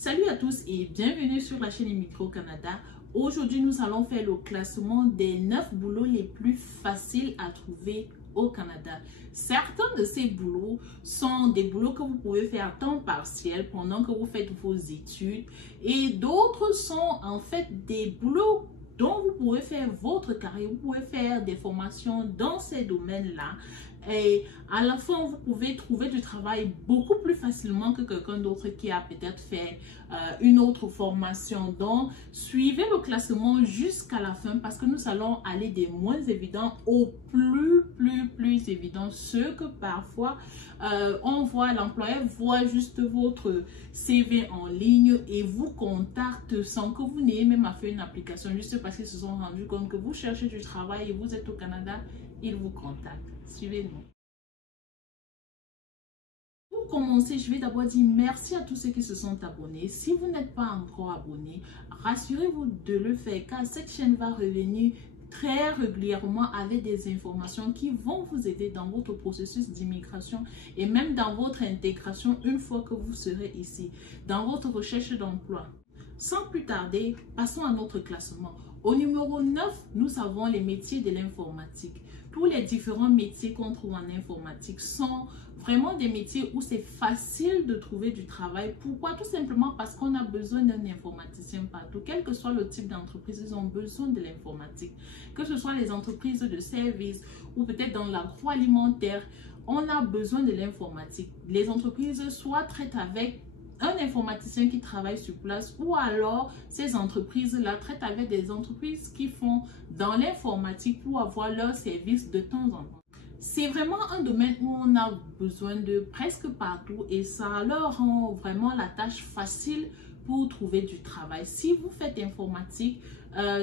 Salut à tous et bienvenue sur la chaîne Immigrer Canada. Aujourd'hui, nous allons faire le classement des 9 boulots les plus faciles à trouver au Canada. Certains de ces boulots sont des boulots que vous pouvez faire à temps partiel pendant que vous faites vos études et d'autres sont en fait des boulots dont vous pouvez faire votre carrière, vous pouvez faire des formations dans ces domaines-là. Et à la fin, vous pouvez trouver du travail beaucoup plus facilement que quelqu'un d'autre qui a peut-être fait une autre formation. Donc, suivez le classement jusqu'à la fin parce que nous allons aller des moins évidents au plus évidents. Ceux que parfois, on voit, l'employeur voit juste votre CV en ligne et vous contacte sans que vous n'ayez même fait une application, juste parce qu'ils se sont rendus compte que vous cherchez du travail et vous êtes au Canada, ils vous contactent. Suivez-nous. Pour commencer, je vais d'abord dire merci à tous ceux qui se sont abonnés. Si vous n'êtes pas encore abonné, rassurez-vous de le faire car cette chaîne va revenir très régulièrement avec des informations qui vont vous aider dans votre processus d'immigration et même dans votre intégration une fois que vous serez ici, dans votre recherche d'emploi. Sans plus tarder, passons à notre classement. Au numéro 9, nous avons les métiers de l'informatique. Tous les différents métiers qu'on trouve en informatique sont vraiment des métiers où c'est facile de trouver du travail. Pourquoi? Tout simplement parce qu'on a besoin d'un informaticien partout. Quel que soit le type d'entreprise, ils ont besoin de l'informatique. Que ce soit les entreprises de services ou peut-être dans l'agroalimentaire, on a besoin de l'informatique. Les entreprises soit traitent avec un informaticien qui travaille sur place ou alors ces entreprises-là traitent avec des entreprises qui font dans l'informatique pour avoir leurs services de temps en temps. C'est vraiment un domaine où on a besoin de presque partout et ça leur rend vraiment la tâche facile pour trouver du travail. Si vous faites informatique,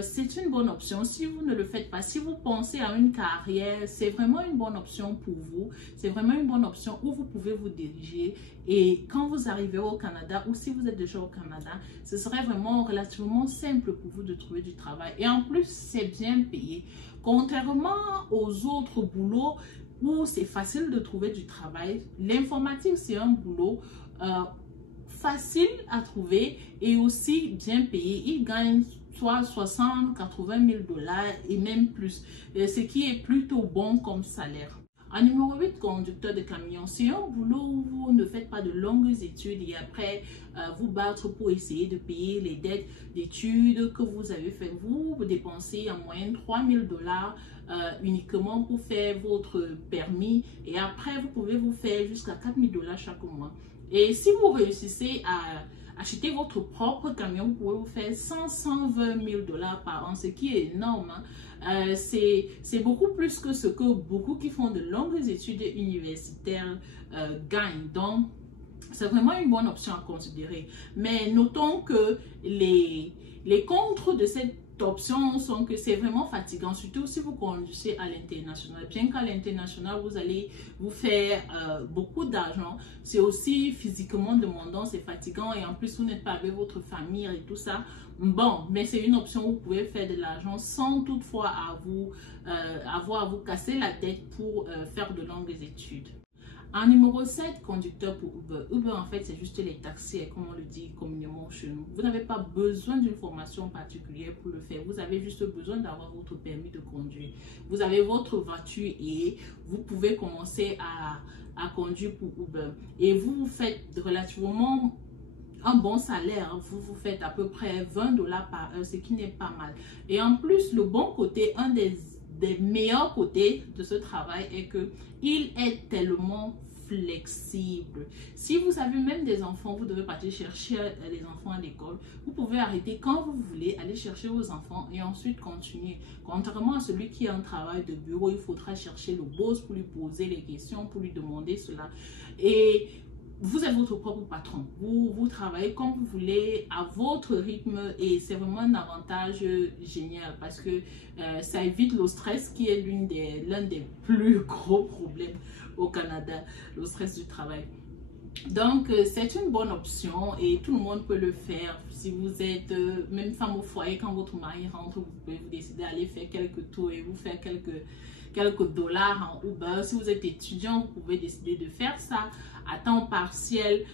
c'est une bonne option. Si vous ne le faites pas, si vous pensez à une carrière, c'est vraiment une bonne option pour vous. C'est vraiment une bonne option où vous pouvez vous diriger. Et quand vous arrivez au Canada ou si vous êtes déjà au Canada, ce serait vraiment relativement simple pour vous de trouver du travail. Et en plus, c'est bien payé. Contrairement aux autres boulots où c'est facile de trouver du travail, l'informatique, c'est un boulot facile à trouver et aussi bien payé. Il gagne soit 60, 80 000 dollars et même plus, ce qui est plutôt bon comme salaire. En numéro 8, conducteur de camion, c'est un boulot où vous ne faites pas de longues études et après vous battre pour essayer de payer les dettes d'études que vous avez fait. Vous dépensez en moyenne 3 000 dollars uniquement pour faire votre permis et après vous pouvez vous faire jusqu'à 4 000 dollars chaque mois. Et si vous réussissez à acheter votre propre camion, vous pouvez vous faire 120 000 dollars par an, ce qui est énorme. Hein? C'est beaucoup plus que ce que beaucoup qui font de longues études universitaires gagnent. Donc, c'est vraiment une bonne option à considérer. Mais notons que les contres de cette option sont que c'est vraiment fatigant, surtout si vous conduisez à l'international. Bien qu'à l'international, vous allez vous faire beaucoup d'argent. C'est aussi physiquement demandant, c'est fatigant et en plus, vous n'êtes pas avec votre famille et tout ça. Bon, mais c'est une option où vous pouvez faire de l'argent sans toutefois avoir à vous casser la tête pour faire de longues études. En numéro 7, conducteur pour Uber. Uber, en fait, c'est juste les taxis, comme on le dit communément chez nous. Vous n'avez pas besoin d'une formation particulière pour le faire. Vous avez juste besoin d'avoir votre permis de conduire. Vous avez votre voiture et vous pouvez commencer à conduire pour Uber. Et vous faites relativement un bon salaire. Vous faites à peu près 20 dollars par heure, ce qui n'est pas mal. Et en plus, le bon côté, un des meilleurs côtés de ce travail est que il est tellement flexible. Si vous avez même des enfants, vous devez partir chercher les enfants à l'école, vous pouvez arrêter quand vous voulez, aller chercher vos enfants et ensuite continuer. Contrairement à celui qui a un travail de bureau, il faudra chercher le boss pour lui poser les questions, pour lui demander cela. Et vous êtes votre propre patron. Vous travaillez comme vous voulez, à votre rythme et c'est vraiment un avantage génial parce que ça évite le stress qui est l'un des plus gros problèmes au Canada, le stress du travail. Donc, c'est une bonne option et tout le monde peut le faire. Si vous êtes même femme au foyer, quand votre mari rentre, vous pouvez vous décider d'aller faire quelques tours et vous faire quelques dollars en Uber. Si vous êtes étudiant, vous pouvez décider de faire ça à temps partiel.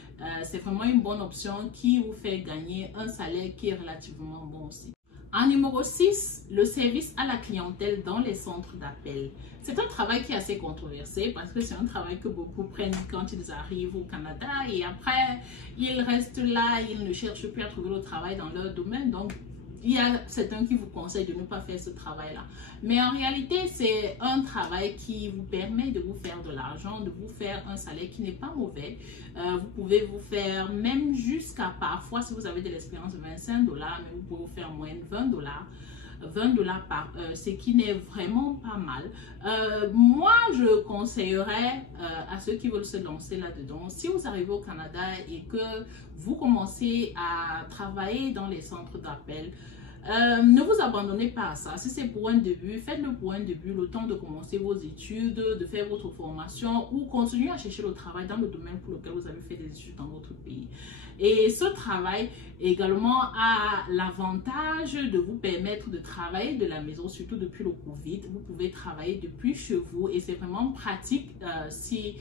C'est vraiment une bonne option qui vous fait gagner un salaire qui est relativement bon aussi. En numéro 6, le service à la clientèle dans les centres d'appel. C'est un travail qui est assez controversé parce que c'est un travail que beaucoup prennent quand ils arrivent au Canada et après, ils restent là, ils ne cherchent plus à trouver le travail dans leur domaine. Donc, il y a certains qui vous conseillent de ne pas faire ce travail-là. Mais en réalité, c'est un travail qui vous permet de vous faire de l'argent, de vous faire un salaire qui n'est pas mauvais. Vous pouvez vous faire même jusqu'à parfois, si vous avez de l'expérience, de 25 $, mais vous pouvez vous faire moins de 20 $. 20 $ par heure, ce qui n'est vraiment pas mal. Moi, je conseillerais à ceux qui veulent se lancer là-dedans, si vous arrivez au Canada et que vous commencez à travailler dans les centres d'appel, ne vous abandonnez pas à ça. Si c'est pour un début, faites-le pour un début, le temps de commencer vos études, de faire votre formation ou continuez à chercher le travail dans le domaine pour lequel vous avez fait des études dans votre pays. Et ce travail également a l'avantage de vous permettre de travailler de la maison, surtout depuis le Covid. Vous pouvez travailler depuis chez vous et c'est vraiment pratique si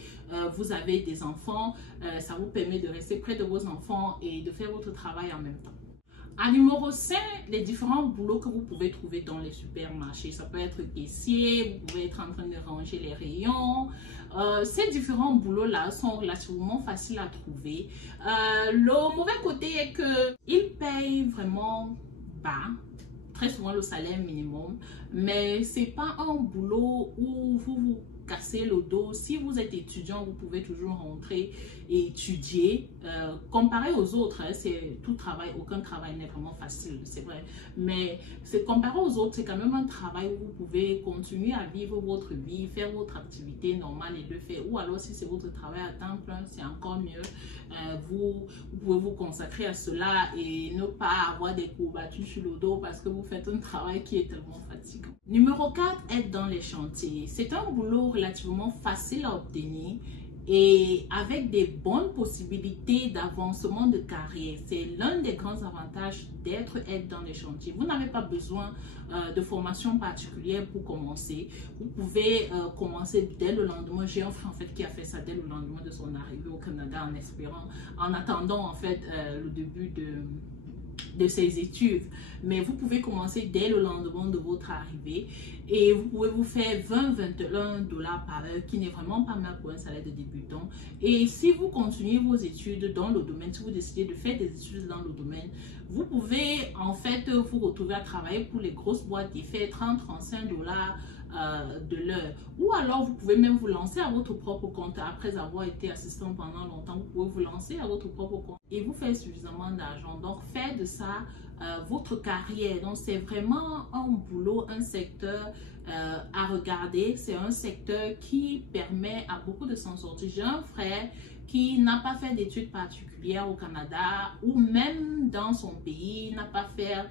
vous avez des enfants. Ça vous permet de rester près de vos enfants et de faire votre travail en même temps. En numéro 5, les différents boulots que vous pouvez trouver dans les supermarchés. Ça peut être caissier, vous pouvez être en train de ranger les rayons. Ces différents boulots-là sont relativement faciles à trouver. Le mauvais côté est qu'ils payent vraiment bas. Très souvent le salaire minimum. Mais ce n'est pas un boulot où vous cassez le dos. Si vous êtes étudiant, vous pouvez toujours rentrer et étudier. Comparé aux autres, hein, c'est tout travail, aucun travail n'est vraiment facile, c'est vrai. Mais comparé aux autres, c'est quand même un travail où vous pouvez continuer à vivre votre vie, faire votre activité normale et le faire. Ou alors si c'est votre travail à temps plein, c'est encore mieux. Vous pouvez vous consacrer à cela et ne pas avoir des courbatures sur le dos parce que vous faites un travail qui est tellement fatigant. Numéro 4, être dans les chantiers. C'est un boulot relativement facile à obtenir et avec des bonnes possibilités d'avancement de carrière. C'est l'un des grands avantages d'être dans les chantiers. Vous n'avez pas besoin de formation particulière pour commencer. Vous pouvez commencer dès le lendemain. J'ai un frère en fait qui a fait ça dès le lendemain de son arrivée au Canada en espérant, en attendant en fait le début de ses études. Mais vous pouvez commencer dès le lendemain de votre arrivée et vous pouvez vous faire 20-21 $ par heure qui n'est vraiment pas mal pour un salaire de débutant. Et si vous continuez vos études dans le domaine, si vous décidez de faire des études dans le domaine, vous pouvez en fait vous retrouver à travailler pour les grosses boîtes et faire 30-35 $ de l'heure. Ou alors vous pouvez même vous lancer à votre propre compte après avoir été assistant pendant longtemps. Vous pouvez vous lancer à votre propre compte et vous faire suffisamment d'argent. Donc faire de ça votre carrière. Donc c'est vraiment un boulot, un secteur à regarder. C'est un secteur qui permet à beaucoup de s'en sortir. J'ai un frère qui n'a pas fait d'études particulières au Canada ou même dans son pays, n'a pas fait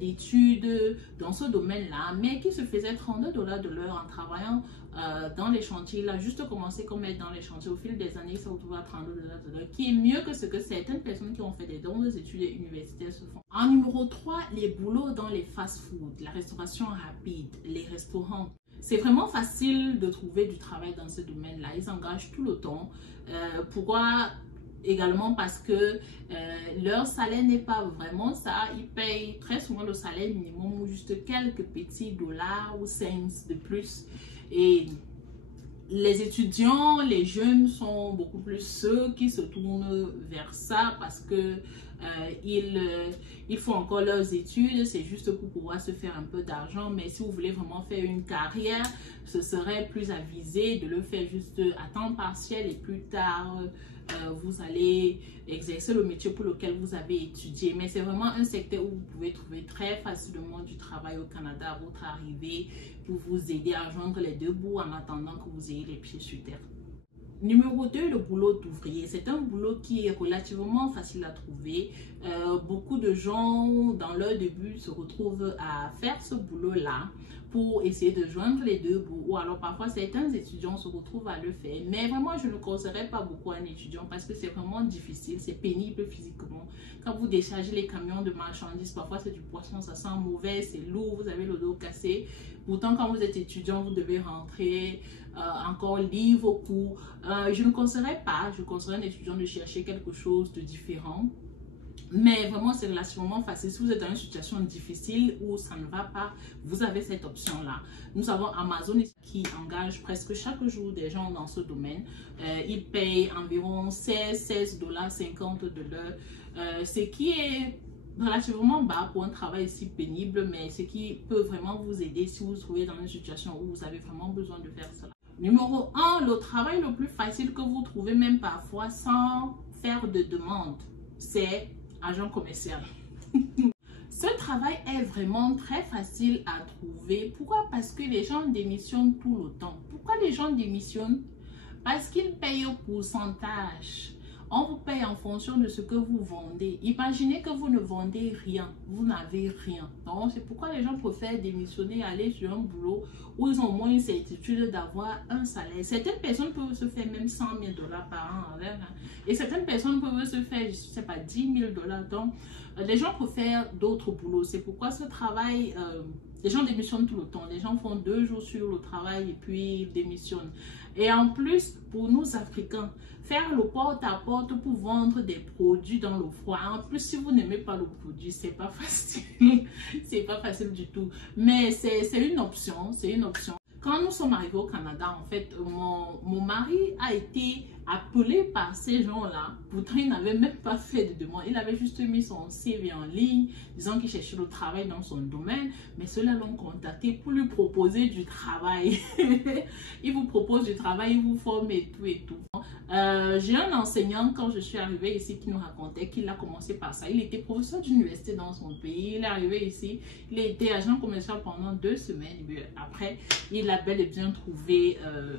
d'études dans ce domaine-là, mais qui se faisait 32 $ de l'heure en travaillant dans les chantiers. Il a juste commencé comme être dans les chantiers. Au fil des années, il s'est retrouvé à 32 $ de l'heure, qui est mieux que ce que certaines personnes qui ont fait des longues études universitaires se font. En numéro 3, les boulots dans les fast-food, la restauration rapide, les restaurants. C'est vraiment facile de trouver du travail dans ce domaine-là. Ils engagent tout le temps. Pourquoi? Également parce que leur salaire n'est pas vraiment ça. Ils payent très souvent le salaire minimum ou juste quelques petits dollars ou cents de plus. Et les étudiants, les jeunes sont beaucoup plus ceux qui se tournent vers ça parce que ils font encore leurs études, c'est juste pour pouvoir se faire un peu d'argent. Mais si vous voulez vraiment faire une carrière, ce serait plus avisé de le faire juste à temps partiel et plus tard vous allez exercer le métier pour lequel vous avez étudié. Mais c'est vraiment un secteur où vous pouvez trouver très facilement du travail au Canada à votre arrivée pour vous aider à joindre les deux bouts en attendant que vous ayez les pieds sur terre. Numéro 2, le boulot d'ouvrier. C'est un boulot qui est relativement facile à trouver. Beaucoup de gens, dans leur début, se retrouvent à faire ce boulot-là pour essayer de joindre les deux bouts. Ou alors, parfois, certains étudiants se retrouvent à le faire. Mais vraiment, je ne conseillerais pas beaucoup à un étudiant parce que c'est vraiment difficile. C'est pénible physiquement. Quand vous déchargez les camions de marchandises, parfois, c'est du poisson, ça sent mauvais, c'est lourd, vous avez le dos cassé. Pourtant, quand vous êtes étudiant, vous devez rentrer encore lire vos cours. Je ne conseillerais pas, je conseillerais à un étudiant de chercher quelque chose de différent. Mais vraiment, c'est relativement facile. Si vous êtes dans une situation difficile où ça ne va pas, vous avez cette option-là. Nous avons Amazon qui engage presque chaque jour des gens dans ce domaine. Ils payent environ 16,50 $ de l'heure, ce qui est relativement bas pour un travail si pénible, mais ce qui peut vraiment vous aider si vous vous trouvez dans une situation où vous avez vraiment besoin de faire cela. Numéro 1, le travail le plus facile que vous trouvez même parfois sans faire de demande, c'est agent commercial. Ce travail est vraiment très facile à trouver. Pourquoi? Parce que les gens démissionnent tout le temps. Pourquoi les gens démissionnent? Parce qu'ils payent au pourcentage. On vous paye en fonction de ce que vous vendez. Imaginez que vous ne vendez rien, vous n'avez rien. Donc, c'est pourquoi les gens préfèrent démissionner, aller sur un boulot où ils ont au moins une certitude d'avoir un salaire. Certaines personnes peuvent se faire même 100 000 $ par an. Et certaines personnes peuvent se faire, je ne sais pas, 10 000 $. Donc, les gens préfèrent d'autres boulots. C'est pourquoi ce travail... les gens démissionnent tout le temps. Les gens font 2 jours sur le travail et puis ils démissionnent. Et en plus, pour nous Africains, faire le porte-à-porte pour vendre des produits dans le froid. En plus, si vous n'aimez pas le produit, c'est pas facile. C'est pas facile du tout. Mais c'est une option. C'est une option. Quand nous sommes arrivés au Canada, en fait, mon mari a été appelé par ces gens-là. Pourtant, il n'avait même pas fait de demande. Il avait juste mis son CV en ligne, disant qu'il cherchait le travail dans son domaine. Mais ceux-là l'ont contacté pour lui proposer du travail. Il vous propose du travail, il vous forme et tout et tout. J'ai un enseignant, quand je suis arrivée ici, qui nous racontait qu'il a commencé par ça. Il était professeur d'université dans son pays. Il est arrivé ici. Il a été agent commercial pendant 2 semaines. Et après, il a bel et bien trouvé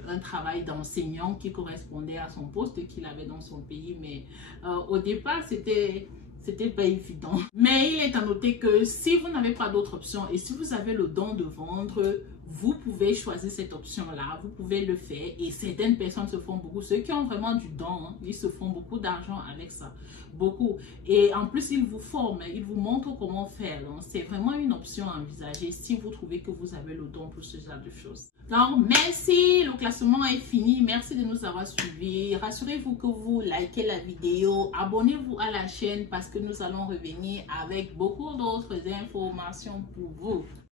un travail d'enseignant qui correspondait à son poste qu'il avait dans son pays. Mais au départ, c'était pas évident. Mais il est à noter que si vous n'avez pas d'autre option et si vous avez le don de vendre, vous pouvez choisir cette option-là, vous pouvez le faire et certaines personnes se font beaucoup. Ceux qui ont vraiment du don, hein, ils se font beaucoup d'argent avec ça, beaucoup. Et en plus, ils vous forment, ils vous montrent comment faire. C'est vraiment une option à envisager si vous trouvez que vous avez le don pour ce genre de choses. Donc, merci, le classement est fini. Merci de nous avoir suivis. Rassurez-vous que vous likez la vidéo, abonnez-vous à la chaîne parce que nous allons revenir avec beaucoup d'autres informations pour vous.